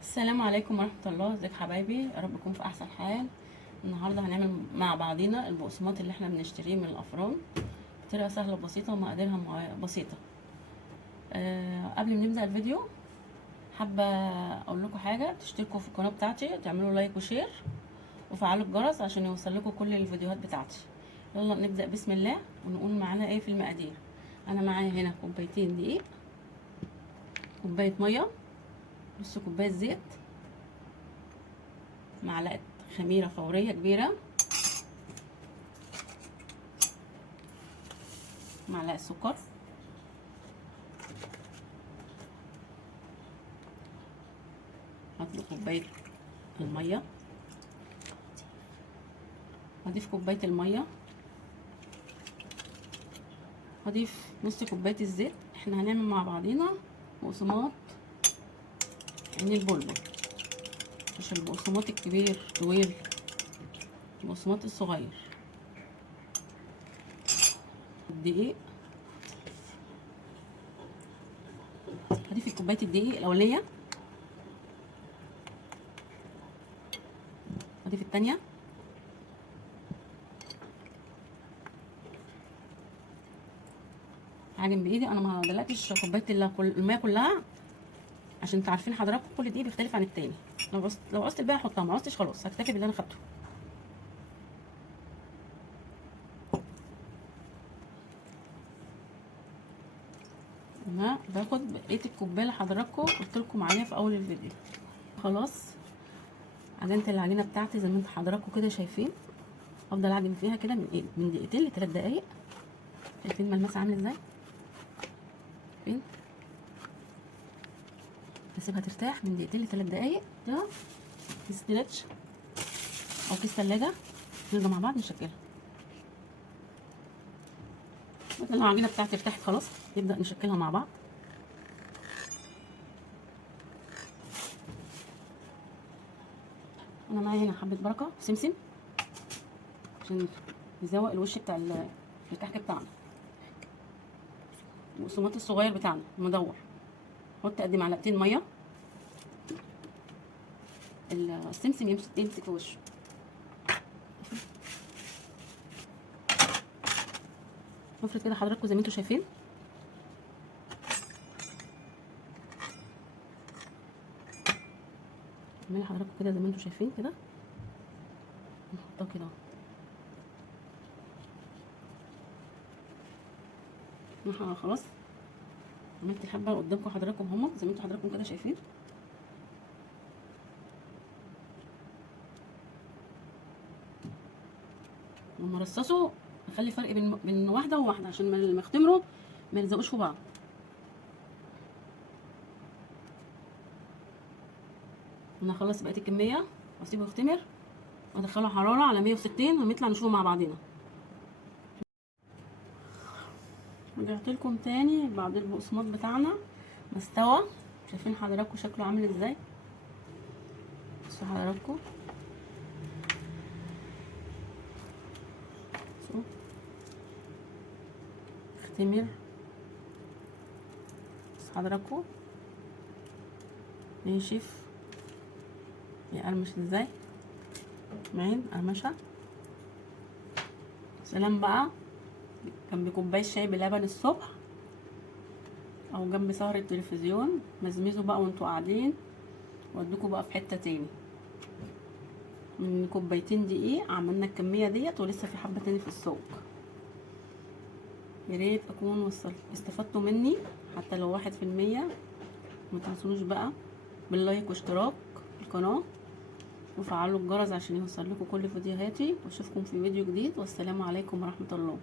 السلام عليكم ورحمة الله. ازيك حبايبي؟ يا رب تكون في احسن حال. النهارده هنعمل مع بعضينا البقسماط اللي احنا بنشتريه من الافران بطريقه سهله وبسيطه ومقاديرها بسيطه. قبل ما نبدا الفيديو حابه اقول لكم حاجه: تشتركوا في القناه بتاعتي، تعملوا لايك وشير وفعلوا الجرس عشان يوصل لكم كل الفيديوهات بتاعتي. يلا نبدا بسم الله ونقول معانا ايه في المقادير. انا معايا هنا كوبايتين دقيق، كوبايه ميه، نص كوبايه زيت، معلقه خميره فوريه كبيره، معلقه سكر، هضيف كوبايه الميه، هضيف كوبايه الميه، هضيف نص كوبايه الزيت. احنا هنعمل مع بعضينا بقسماط عين البلبل، مش البقسماط الكبير طويل، البقسماط الصغير. الدقيق، هضيف كوبايه الدقيق الاولانيه، هضيف الثانيه، هعجن بايدي. انا ما دلقتش كوبايه الميه كلها عشان انتوا عارفين حضراتكم كل دقيق بيختلف عن التاني. لو عوزت الباقي احطها، ما عوزتش خلاص هكتفي باللي انا خدته. انا باخد بقيه الكوبايه اللي حضراتكم قلت لكم عليها في اول الفيديو. خلاص عجنت العجينه بتاعتي زي ما انتوا حضراتكم كده شايفين. افضل اعجن فيها كده من دقيقتين ل3 دقايق. شايفين ملمسها عامل ازاي؟ فين؟ هسيبها ترتاح من دقيقتين ل3 دقايق. ده كيس ستريتش او كيس ثلاجه، نرجع مع بعض نشكلها. مثلا العجينه بتاعتي ارتاحت خلاص، نبدا نشكلها مع بعض. انا معايا هنا حبه بركه سمسم عشان يزوق الوش بتاع الكحك بتاعنا. البقسماط الصغير بتاعنا المدور، حط قد معلقتين ميه. السمسم يمسك في وشه. نفرد كده حضراتكم زي ما انتوا شايفين. اعملي حضراتكم كده زي ما انتوا شايفين كده، نحطها كده خلاص. عملت حبه قدامكم حضراتكم هما زي ما انتوا حضراتكم كده شايفين. لما رصصوا اخلي فرق بين واحده وواحده عشان لما يختمروا ما يلزقوش في بعض. انا هخلص بقيه الكميه واسيبه يختمر وادخله حراره على 160 ونطلع نشوفه مع بعضنا. رجعت لكم تاني بعد البقسماط بتاعنا ما استوى. شايفين حضراتكم شكله عامل ازاي؟ بصوا حضراتكم، بصوا اختمر. بصوا حضراتكم نشف يقرمش ازاي، معين قرمشه. سلام بقى جنب كوبايه شاي بلبن الصبح او جنب سهرة التلفزيون، مزمزوا بقى وانتوا قاعدين وادوكوا بقى في حته تاني. من كوبايتين دقيق عملنا الكميه ديت ولسه في حبه تاني في السوق. يا ريت اكون استفدتوا مني حتى لو 1%. ما تنسونوش بقى باللايك واشتراك في القناه وفعلوا الجرس عشان يوصل لكم كل فيديوهاتي. واشوفكم في فيديو جديد، والسلام عليكم ورحمه الله.